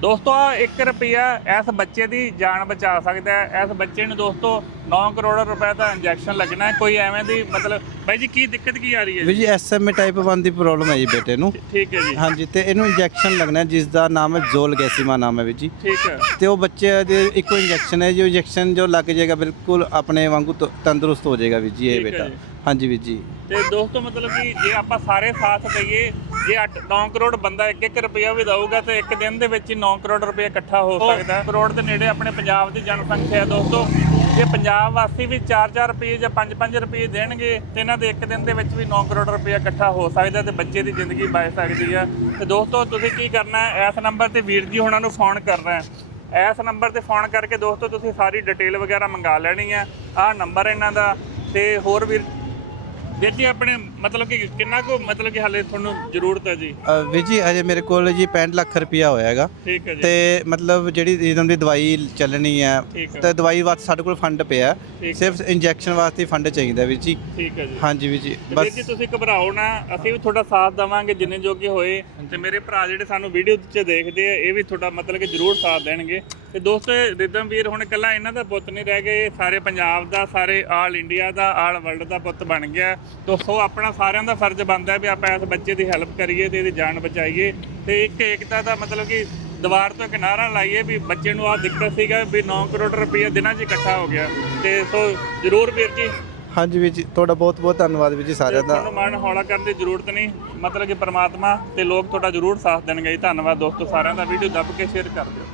ਦੋਸਤੋ 1 ਰੁਪਿਆ ਇਸ ਬੱਚੇ ਦੀ ਜਾਨ ਬਚਾ ਸਕਦਾ ਹੈ। ਇਸ ਬੱਚੇ ਨੂੰ ਦੋਸਤੋ 9 ਕਰੋੜ ਰੁਪਏ ਦਾ ਇੰਜੈਕਸ਼ਨ ਲੱਗਣਾ ਹੈ। ਕੋਈ ਐਵੇਂ ਦੀ ਮਤਲਬ ਬਾਈ ਜੀ ਕੀ ਦਿੱਕਤ ਕੀ ਆ ਰਹੀ ਹੈ ਵੀ ਜੀ ਐਸਐਮਏ ਟਾਈਪ 1 ਦੀ ਪ੍ਰੋਬਲਮ ਹੈ ਜੀ ਬੇਟੇ ਨੂੰ। ਠੀਕ ਹੈ ਜੀ। ਹਾਂਜੀ ਤੇ ਇਹਨੂੰ ਇੰਜੈਕਸ਼ਨ ਲੱਗਣਾ ਹੈ, ਜਿਸ ਦਾ ਨਾਮ ਹੈ ਜ਼ੋਲਗੈਸੀਮਾ ਨਾਮ ਹੈ ਵੀ ਜੀ। ਠੀਕ ਹੈ। ਤੇ ਉਹ ਬੱਚੇ ਦੇ ਇੱਕੋ ਇੰਜੈਕਸ਼ਨ ਹੈ ਜੋ। ਇੰਜੈਕਸ਼ਨ ਜੋ ਲੱਗ ਜਾਏਗਾ ਬਿਲਕੁਲ ਆਪਣੇ ਵਾਂਗੂ ਤ- ਤੰਦਰੁਸਤ ਹੋ ਜਾਏਗਾ ਵੀ ਜੀ ਇਹ ਠੀਕ ਹੈ ਬੇਟਾ। ਜੀ। ਹਾਂਜੀ ਵੀ ਜੀ। ਤੇ ਦੋਸਤੋ ਮਤਲਬ ਕਿ ਜੇ ਆਪਾਂ ਸਾਰੇ ਸਾਥ ਦਈਏ ਜੇ 8 9 ਕਰੋੜ ਬੰਦਾ 1-1 ਰੁਪਿਆ ਵੀ ਦਊਗਾ ਤੇ ਇੱਕ ਦਿਨ ਦੇ ਵਿੱਚ ਹੀ 9 ਕਰੋੜ ਰੁਪਏ ਇਕੱਠਾ ਹੋ ਸਕਦਾ। ਕਰੋੜ ਦੇ ਨੇੜੇ ਆਪਣੇ ਪੰਜਾਬ ਦੀ ਜਨਸੰਖਿਆ ਹੈ। ਦੋਸਤੋ ਜੇ ਪੰਜਾਬ ਵਾਸੀ ਵੀ 4-4 ਰੁਪਏ ਜਾਂ 5-5 ਰੁਪਏ ਦੇਣਗੇ ਤੇ ਇਹਨਾਂ ਦੇ ਇੱਕ ਦਿਨ ਦੇ ਵਿੱਚ ਵੀ 9 ਕਰੋੜ ਰੁਪਏ ਇਕੱਠਾ ਹੋ ਸਕਦਾ ਤੇ ਬੱਚੇ ਦੀ ਜ਼ਿੰਦਗੀ ਬਚ ਸਕਦੀ ਹੈ ਤੇ ਦੋਸਤੋ ਤੁਸੀਂ ਕੀ ਕਰਨਾ ਹੈ? ਇਸ ਨੰਬਰ ਤੇ ਵੀਰ ਜੀ ਹੁਣਾਂ ਨੂੰ ਫੋਨ ਕਰਨਾ ਹੈ। ਇਸ ਨੰਬਰ ਤੇ ਫੋਨ ਕਰਕੇ ਦੋਸਤੋ ਤੁਸੀਂ ਸਾਰੀ ਡਿਟੇਲ ਵਗੈਰਾ ਮੰਗਾ ਲੈਣੀ ਹੈ। ਆਹ ਨੰਬਰ ਇਹਨਾਂ ਦਾ। ਤੇ ਹੋਰ ਵੀਰ ਵੀਰ ਜੀ ਆਪਣੇ ਮਤਲਬ ਕਿ ਕਿੰਨਾ ਕੁ ਮਤਲਬ ਕਿ ਹਾਲੇ ਤੁਹਾਨੂੰ ਜ਼ਰੂਰਤ ਹੈ ਜੀ? ਅ, ਵੀ ਜੀ ਅਜੇ ਮੇਰੇ ਕੋਲ ਜੀ 65 ਲੱਖ ਰੁਪਇਆ ਹੋਇਆ ਹੈਗਾ। ਠੀਕ ਹੈ ਜੀ। ਤੇ ਮਤਲਬ ਜਿਹੜੀ ਇਹਨਾਂ ਦੀ ਦਵਾਈ ਚੱਲਣੀ ਹੈ ਠੀਕ ਹੈ। ਤੇ ਦਵਾਈ ਵਾਸਤੇ ਸਾਡੇ ਕੋਲ ਫੰਡ ਪਿਆ। ਠੀਕ ਸਿਰਫ ਇੰਜੈਕਸ਼ਨ ਵਾਸਤੇ ਫੰਡ ਚਾਹੀਦਾ ਵੀ ਜੀ। ਠੀਕ ਹੈ ਜੀ। ਹਾਂਜੀ ਵੀ ਜੀ ਵੀਰ ਬਸ। ਜੀ ਤੁਸੀਂ ਘਬਰਾਓ ਨਾ ਅਸੀਂ ਵੀ ਤੁਹਾਡਾ ਸਾਥ ਦੇਵਾਂਗੇ ਜਿੰਨੇ ਜੋਗੇ ਹੋਏ। ਤੇ ਮੇਰੇ ਭਰਾ ਜਿਹੜੇ ਸਾਨੂੰ ਵੀਡੀਓ 'ਚ ਦੇਖਦੇ ਆ ਇਹ ਵੀ ਤੁਹਾਡਾ ਮਤਲਬ ਕਿ ਜ਼ਰੂਰ ਸਾਥ ਦੇਣਗੇ। ਤੇ ਦੋਸਤੋ ਇਹ ਰਿਦਮ ਵੀਰ ਹੁਣ ਇਕੱਲਾ ਇਹਨਾਂ ਦਾ ਪੁੱਤ ਨਹੀਂ ਰਹਿ ਗਏ ਇਹ ਸਾਰੇ ਪੰਜਾਬ ਦਾ ਸਾਰੇ ਆਲ ਇੰਡੀਆ ਦਾ ਆਲ ਵਰਲਡ ਦਾ ਪੁੱਤ ਬਣ ਗਿਆ। ਦੋਸਤੋ ਆਪਣਾ ਸਾਰਿਆਂ ਦਾ ਫਰਜ਼ ਬਣਦਾ ਹੈ ਵੀ ਆਪਾਂ ਇਸ ਬੱਚੇ ਦੀ ਹੈਲਪ ਕਰੀਏ ਤੇ ਇਹਦੀ ਜਾਨ ਬਚਾਈਏ। ਤੇ ਇੱਕ ਏਕਤਾ ਦਾ ਮਤਲਬ ਕਿ ਦੀਵਾਰ ਤੋਂ ਕਿਨਾਰਾ ਲਾਈਏ ਵੀ ਬੱਚੇ ਨੂੰ ਆ ਦਿੱਕਤ ਸੀਗਾ ਵੀ 9 ਕਰੋੜ ਰੁਪਏ ਦਿਨਾਂ 'ਚ ਇਕੱਠਾ ਹੋ ਗਿਆ। ਤੇ ਸੋ ਜ਼ਰੂਰ ਵੀਰ ਜੀ। ਹਾਂਜੀ ਵੀ ਜੀ ਤੁਹਾਡਾ ਬਹੁਤ ਬਹੁਤ ਧੰਨਵਾਦ ਵੀ ਜੀ ਸਾਰਿਆਂ ਦਾ। ਤੁਹਾਨੂੰ ਮਨ ਹੌਲਾ ਕਰਨ ਦੀ ਜ਼ਰੂਰਤ ਨਹੀਂ। ਮਤਲਬ ਕਿ ਪ੍ਰਮਾਤਮਾ ਤੇ ਲੋਕ ਤੁਹਾਡਾ ਜ਼ਰੂਰ ਸਾਥ ਦੇਣਗੇ ਜੀ। ਧੰਨਵਾਦ ਦੋਸਤੋ ਸਾਰਿਆਂ ਦਾ। ਵੀਡੀਓ ਦੱਬ ਕੇ ਸ਼ੇਅਰ ਕਰ ਦਿਓ।